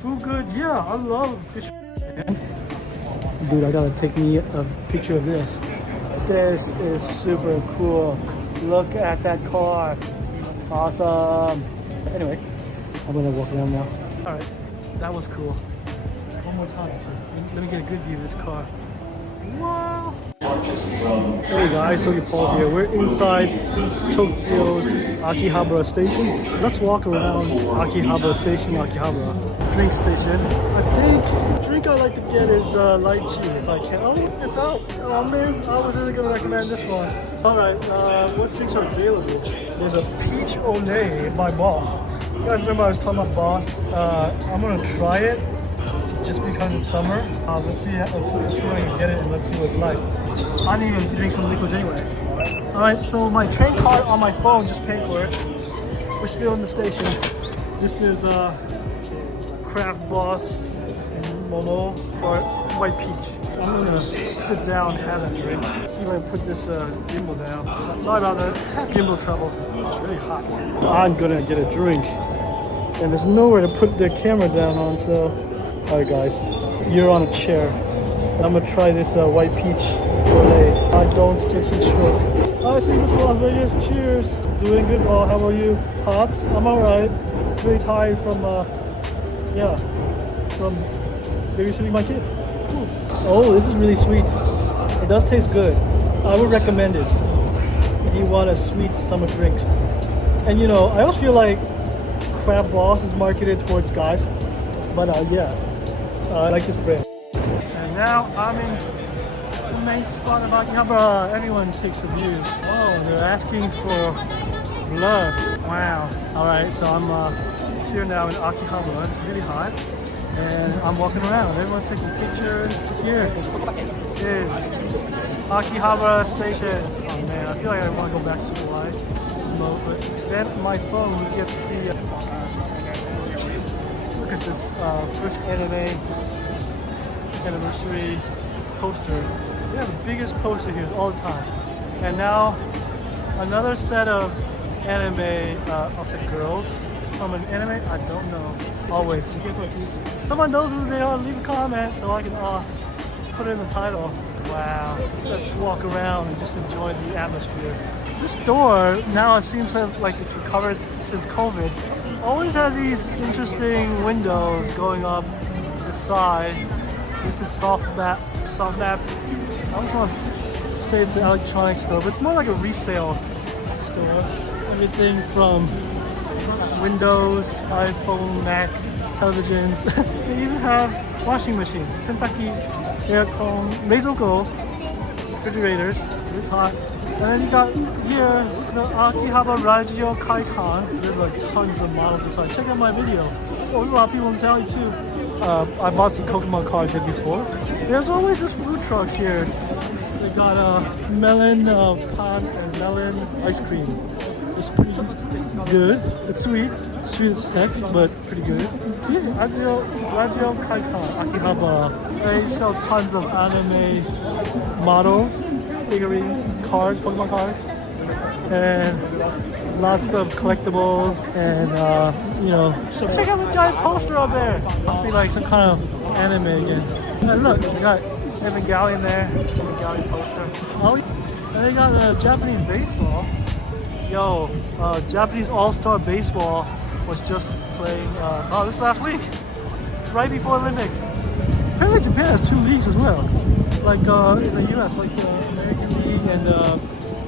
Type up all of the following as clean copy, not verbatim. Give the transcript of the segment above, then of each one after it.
food good? Yeah, I love fish. Dude, I gotta take me a picture of this. This is super cool. Look at that car. Awesome. Anyway, I'm gonna walk around now. All right, that was cool. One more time, so let me get a good view of this car. Wow. Hey guys, TokyoPaul here. We're inside Tokyo's Akihabara station. Let's walk around Akihabara station, Akihabara drink station. I think the drink I like to get is lychee if I can. Oh, it's out. Oh man, I was really gonna recommend this one. Alright, what drinks are available? There's a peach one by Boss. You guys remember I was talking about Boss? I'm gonna try it just because it's summer. Let's see if I can get it and let's see what it's like. I need to drink some liquids anyway. Alright, so my train card on my phone just paid for it. We're still in the station. This is Craft Boss Momo or White Peach. I'm gonna sit down and have that drink. See if I can put this gimbal down. Sorry about that. Gimbal troubles. It's really hot. I'm gonna get a drink. And there's nowhere to put the camera down on, so. Alright guys, you're on a chair. I'm gonna try this White Peach Olay. I don't get heat stroke. Alright, Steve, this is Las Vegas. Cheers. Doing good. Well, how about you? Hot? I'm alright. Really tired from babysitting my kid. Cool. Oh, this is really sweet. It does taste good. I would recommend it if you want a sweet summer drink. And you know, I also feel like Crab Boss is marketed towards guys. But yeah, I like this brand. And now I'm in the main spot of Akihabara. Everyone takes a view. Oh, they're asking for blood. Wow. Alright, so I'm here now in Akihabara. It's really hot. And I'm walking around. Everyone's taking pictures. Here is Akihabara Station. Oh man, I feel like I want to go back to July. But then my phone gets the... Look at this first anime anniversary poster. We have the biggest poster here all the time. And now another set of anime, I'll say girls from an anime, I don't know. Always. Someone knows who they are, leave a comment so I can put it in the title. Wow. Let's walk around and just enjoy the atmosphere. This store, now it seems like it's recovered since COVID. Always has these interesting windows going up the side. This is soft map. I don't want to say it's an electronics store, but it's more like a resale store. Everything from Windows, iPhone, Mac, televisions. They even have washing machines. Senpaki, aircon, meizoko, refrigerators. It's hot. And then you got here the Akihabara Radio Kaikan. There's like tons of models inside. Check out my video. There's a lot of people in the alley too. I bought some Pokemon cards here before. There's always this food truck here. They got melon pan and melon ice cream. It's pretty good. It's sweet. Sweet as heck, but pretty good. See, Radio Kaikan, Akihabara. They sell tons of anime models, figurines, cards, Pokemon cards, and lots of collectibles. And you know, so check out the giant poster up there. Must be like some kind of anime again. And look, it's got Evangelion there, Evangelion poster. Oh, and they got the Japanese baseball. Yo, Japanese All-Star Baseball was just playing, this last week, right before Olympics. Apparently Japan has 2 leagues as well, like in the US, like the American League and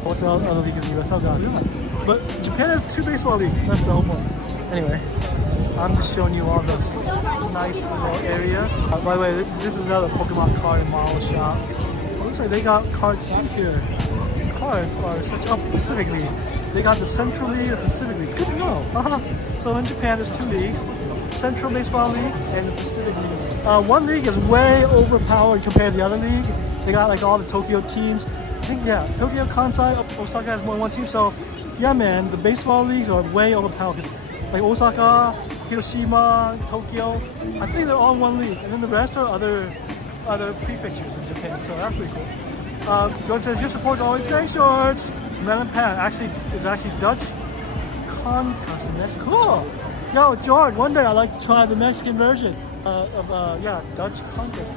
what's the other league in the US? Oh god, yeah. But Japan has 2 baseball leagues, that's the whole point. Anyway, I'm just showing you all the nice little areas. By the way, this is another Pokemon card and model shop. It looks like they got cards too here. Cards are such, Pacific League. They got the Central League and the Pacific League. It's good to know. So in Japan, there's 2 leagues. Central Baseball League and the Pacific League. One league is way overpowered compared to the other league. They got like all the Tokyo teams. I think, yeah, Tokyo, Kansai, Osaka has more than 1 team. So, yeah, man, the baseball leagues are way overpowered. Like Osaka, Hiroshima, Tokyo, I think they're all in 1 league. And then the rest are other prefectures in Japan. So that's pretty cool. George says, your support always. Thanks, George. Melon Pan is actually Dutch. Concuss next. Cool. Yo, George, one day I'd like to try the Mexican version of Dutch Conquest.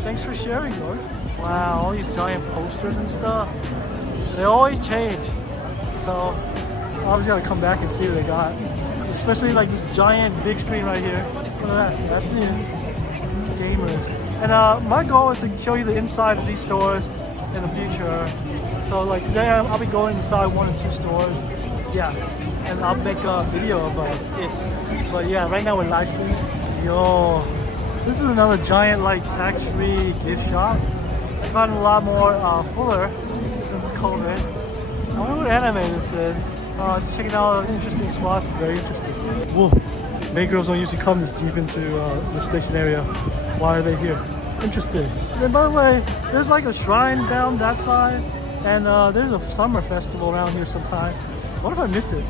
Thanks for sharing, George. Wow, all these giant posters and stuff. They always change. So obviously gotta come back and see what they got. Especially like this giant big screen right here. Look at that. That's it. Gamers. And my goal is to show you the inside of these stores in the future. So like today I'll be going inside 1 or 2 stores. Yeah. And I'll make a video about it. But yeah, right now we're live streaming. Yo, this is another giant like tax-free gift shop. It's gotten a lot more fuller since COVID. I wonder what anime this is. Just checking out interesting spots. Very interesting. Whoa, Makers don't usually come this deep into the station area. Why are they here? Interesting. And by the way, there's like a shrine down that side, and there's a summer festival around here sometime. What if I missed it?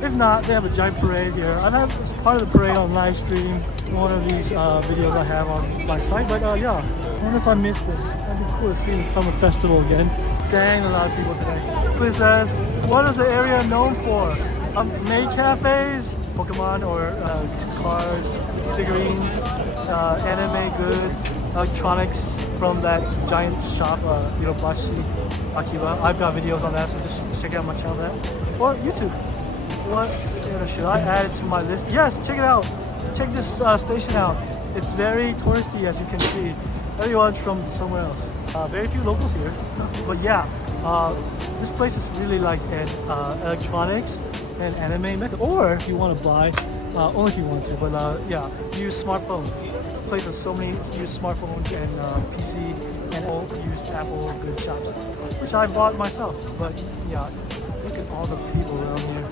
If not, they have a giant parade here. I have it's part of the parade on live stream. One of these videos I have on my site. But yeah, I wonder if I missed it. That'd be cool to see the summer festival again. Dang, a lot of people today. Quiz says, what is the area known for? Maid cafes, Pokemon or cards, figurines, anime goods, electronics from that giant shop, Hirobashi, Akihabara. I've got videos on that, so just check out my channel there. Or YouTube. What should I add it to my list? Yes, check it out. Check this station out. It's very touristy, as you can see. Everyone's from somewhere else. Very few locals here. But yeah, this place is really like an electronics and anime mecca. Or if you want to buy, only if you want to, but yeah, use smartphones. This place has so many used smartphones and PC and all used Apple good shops, which I bought myself. But yeah, look at all the people around here.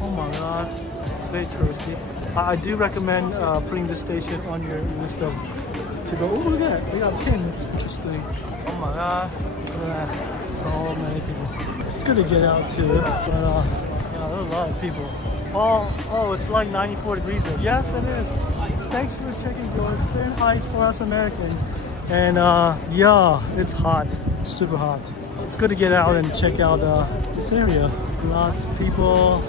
Oh my god, it's very touristy. I do recommend putting this station on your list of to go. Oh, look at that, they got pins. Interesting. Oh my god, look at that. So many people. It's good to get out too, but yeah, there's a lot of people. Oh, it's like 94 degrees here. Yes, it is. Thanks for checking, George. Very hot for us Americans. And yeah, it's hot, super hot. It's good to get out and check out this area. Lots of people.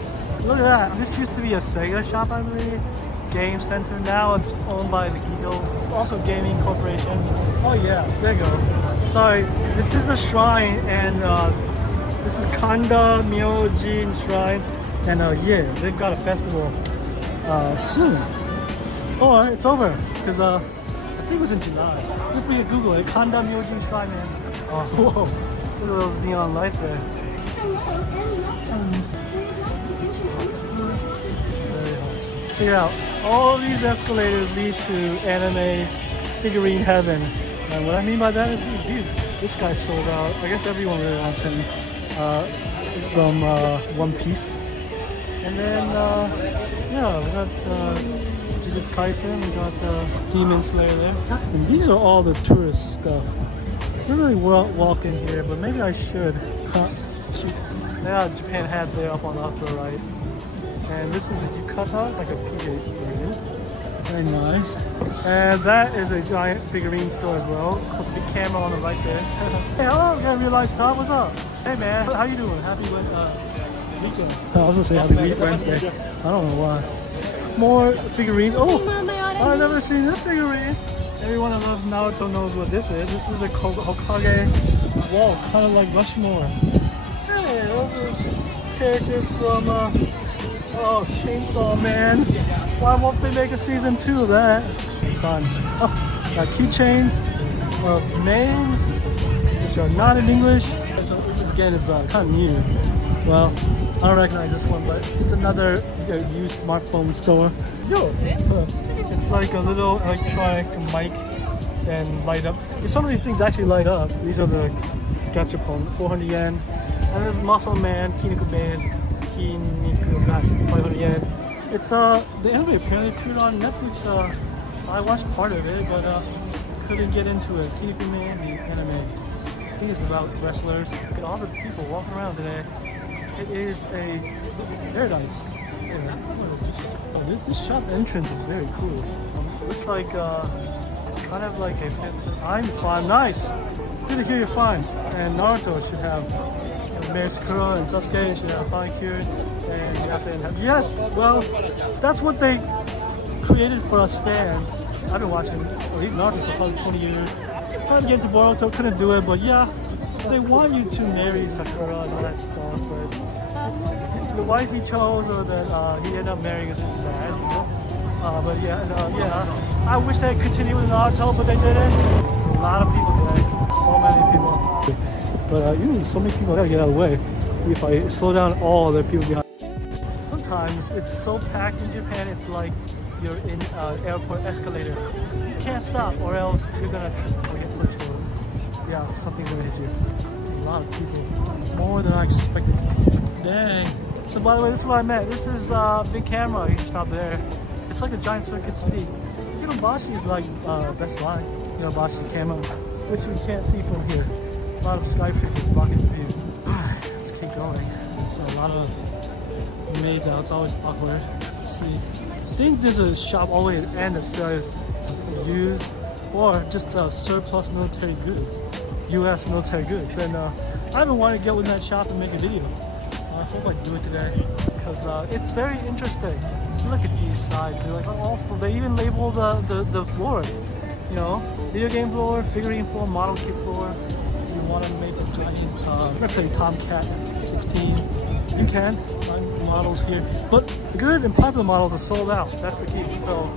Look at that. This used to be a Sega shop, I believe. Game Center. Now it's owned by the Gido, also Gaming Corporation. Oh yeah, there you go. Sorry, this is the shrine, and this is Kanda Myojin Shrine, and yeah, they've got a festival soon. Or it's over, because I think it was in July. Feel free to Google it. Kanda Myojin Shrine, man. Oh, whoa. Look at those neon lights there. Check it out. All these escalators lead to anime figurine heaven. And what I mean by that is this guy sold out. I guess everyone really wants him from One Piece. And then, yeah, we got Jujutsu Kaisen, we got Demon Slayer there. And these are all the tourist stuff. I don't really walk in here, but maybe I should. Yeah, Japan hat there up on the upper right. And this is a yukata, like a PJ figurine. Very nice. And that is a giant figurine store as well. Big camera on the right there. Hey, hello, we got a real life stop. What's up? Hey man, how you doing? Happy weekend. I was gonna say happy Wednesday. I don't know why. More figurines. Oh, I've never seen this figurine. Everyone that loves Naruto knows what this is. This is the Hokage wall, kind of like Rushmore. Hey, those are characters from oh, Chainsaw Man. Why won't they make a season 2 of that? Fun. Oh, got keychains of names which are not in English. So this is, again, is kind of new. Well, I don't recognize this one, but it's another used smartphone store. Yo, it's like a little electronic mic and light up. Some of these things actually light up. These are the gachapon, 400 yen. And there's Muscle Man, Kinniku Man. 500 yen. It's the anime apparently appeared on Netflix. I watched part of it, but couldn't get into it. Kinniku Man, the anime. I think it's about wrestlers. Look at all the people walking around today. It is a paradise. Oh, this shop entrance is very cool. Looks like kind of like a I'm fine. Nice. Good to hear you're fine. And Naruto should have marry Sakura and Sasuke, she finally cured, and you have to end. Yes, well, that's what they created for us fans. I've been watching these Naruto for probably 20 years. Trying to get into Boruto, couldn't do it, but yeah, they want you to marry Sakura and all that stuff, but the wife he chose or that he ended up marrying isn't bad, you know? But yeah, I wish they could continue with Naruto, but they didn't. There's a lot of people today, so many people. But so many people, I gotta get out of the way. If I slow down, all the people behind. Sometimes it's so packed in Japan, it's like you're in an airport escalator. You can't stop, or else you're gonna get pushed over. Yeah, something's gonna hit you. There's a lot of people, more than I expected. Dang. So by the way, this is what I meant. This is big camera. You can stop there. It's like a giant circuit city. Bashi is like Best Buy. Bashi's camera, which we can't see from here. A lot of skyscrapers blocking the view. Let's keep going. There's a lot of maids out. It's always awkward. Let's see. I think there's a shop all the way at the end that sells used or just surplus military goods, U.S. military goods. And I've been wanting to get within that shop and make a video. I hope I do it today because it's very interesting. Look at these sides, they're like awful. They even label the floor, video game floor, figurine floor, model kit floor. If you want to make a giant, let's say Tomcat 16, you can find models here. But the good and popular models are sold out, that's the key. So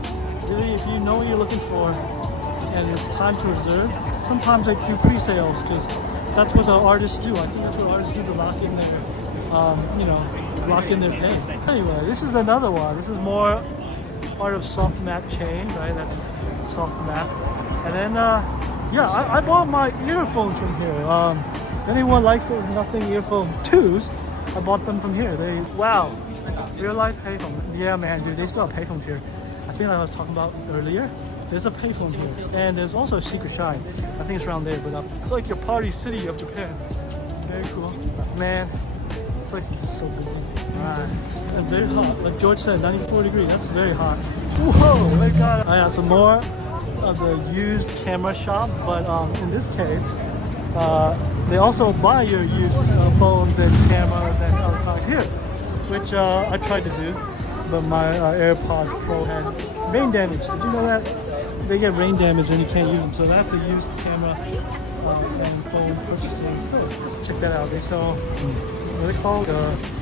really, if you know what you're looking for and it's time to reserve, sometimes they do pre-sales because that's what the artists do. I think that's what artists do to lock in their pay. Anyway, this is another one. This is more part of soft mat chain, right? That's soft mat. And then, I bought my earphones from here. If anyone likes those Nothing earphone 2s, I bought them from here. Wow, real life payphone. Yeah, man, dude, they still have payphones here. I think I was talking about earlier. There's a payphone here, and there's also a secret shrine. I think it's around there, but it's like your party city of Japan. Very cool, man. This place is just so busy. Alright, and very hot. Like George said, 94 degrees. That's very hot. Whoa, my God. I have some more of the used camera shops, but in this case, they also buy your used phones and cameras and electronics here, which I tried to do, but my AirPods Pro had rain damage. Did you know that? They get rain damage and you can't use them, so that's a used camera and phone purchasing store. Check that out. They sell, what are they called?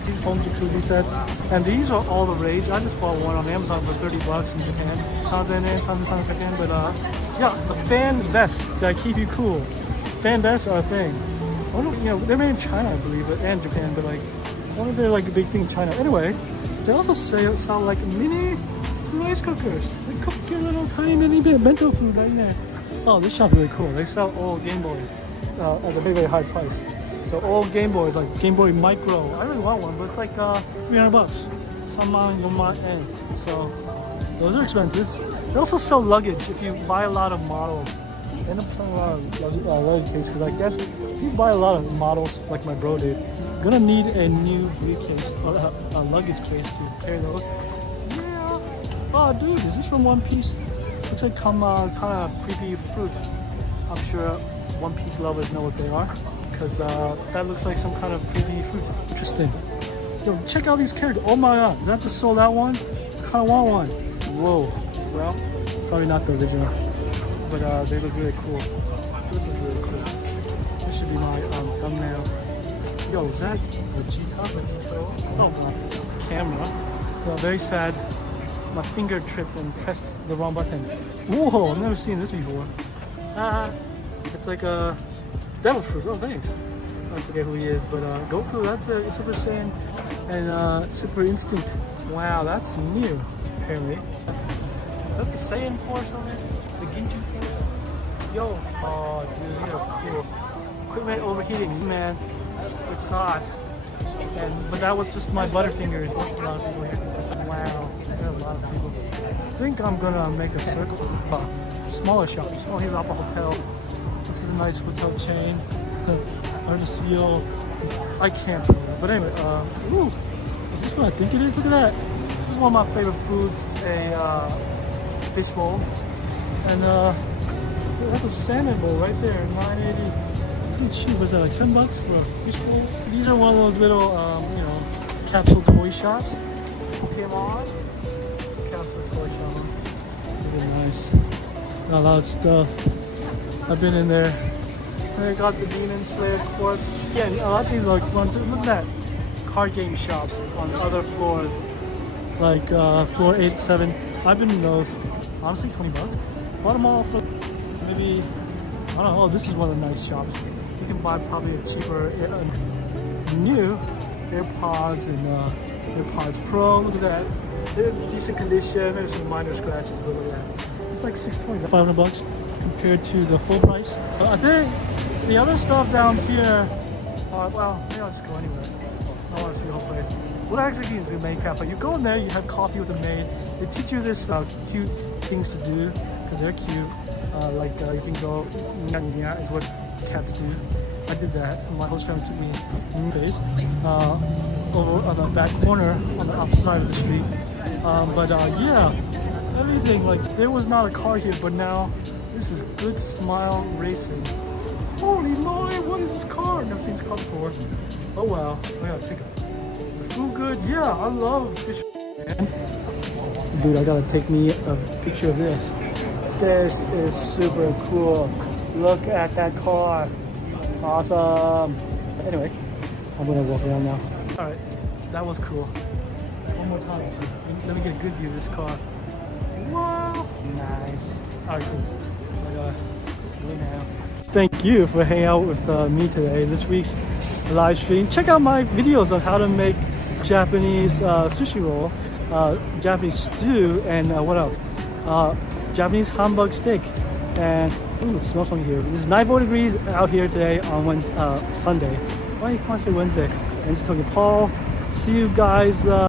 These home jacuzzi sets, and these are all the rage. I just bought one on Amazon for $30 in Japan. But yeah, the fan vests that keep you cool. Fan vests are a thing. I don't, they're made in China, I believe, and Japan, but like, one of their like a big thing in China. Anyway, they also sell like mini rice cookers. They cook your little tiny mini bit of bento food right in there. Oh, this shop's really cool. They sell old Game Boys at a very, very high price. So old Game Boys, like Game Boy Micro. I really want one, but it's like $300. So those are expensive. They also sell luggage. If you buy a lot of models, they end up selling a lot of luggage case. Because I guess if you buy a lot of models, like my bro did, you're gonna need a new briefcase or a luggage case to carry those. Yeah. Oh, dude, is this from One Piece? Looks like kind of creepy fruit. I'm sure One Piece lovers know what they are, because that looks like some kind of creepy fruit. Interesting. Yo, check out these characters. Oh my God, is that the sold out one? I kind of want one. Whoa. Well, probably not the original, but they look really cool. This looks really cool. This should be my thumbnail. Yo, is that Vegeta? Oh, my camera. So very sad. My finger tripped and pressed the wrong button. Whoa, I've never seen this before. It's like a devil fruit. Oh, thanks. I forget who he is, but Goku, that's a Super Saiyan and Super Instinct. Wow, that's new, apparently. Is that the Saiyan Force on it? The Ginju Force? Yo, oh dude, these are cool. Equipment overheating, man. It's hot. But that was just my Butterfingers. A lot of people here. Wow, there are a lot of people. I think I'm gonna make a circle. Smaller shops. Oh, here's Opera Hotel. This is a nice hotel chain. Articio. I can't prove that. But anyway, ooh, is this what I think it is? Look at that. This is one of my favorite foods, a fish bowl. And that's a salmon bowl right there, $9.80. pretty cheap. Was that like $7 for a fishbowl? These are one of those little, you know, capsule toy shops. Pokemon capsule toy shop. Really nice. Got a lot of stuff. I've been in there. And I got the Demon Slayer corpse. Yeah, a lot of things are like fun too. Look at that. Card game shops on other floors. Like floor 8, 7. I've been in those. Honestly, $20. Bought them all for maybe, I don't know. Oh, this is one of the nice shops. You can buy probably a cheaper new AirPods and AirPods Pro. Look at that. They're in decent condition. There's some minor scratches. Look at that. It's like $620, $500 compared to the full price. I think the other stuff down here, well, maybe I'll just go anywhere. I want to see the whole place. What actually is the maid cafe? You go in there, you have coffee with the maid. They teach you this cute things to do because they're cute. You can go, is what cats do. I did that, and my host family took me in the face over on the back corner on the opposite side of the street. Yeah, everything, like there was not a car here, but now this is Good Smile Racing. Holy moly, what is this car? I've never seen this car before. Oh wow, I gotta take it. Is the food good? Yeah, I love fish, man. Dude, I gotta take me a picture of this. This is super cool. Look at that car. Awesome. Anyway, I'm gonna walk around now. Alright, that was cool. One more time, actually. Let me get a good view of this car. Wow, nice. Alright, cool. I gotta go now. Thank you for hanging out with me today, this week's live stream. Check out my videos on how to make Japanese sushi roll, Japanese stew, and what else? Japanese hamburg steak. And ooh, it smells funny here. It's 94 degrees out here today on Sunday. Why can't I say Wednesday? And it's TokyoPaul. See you guys.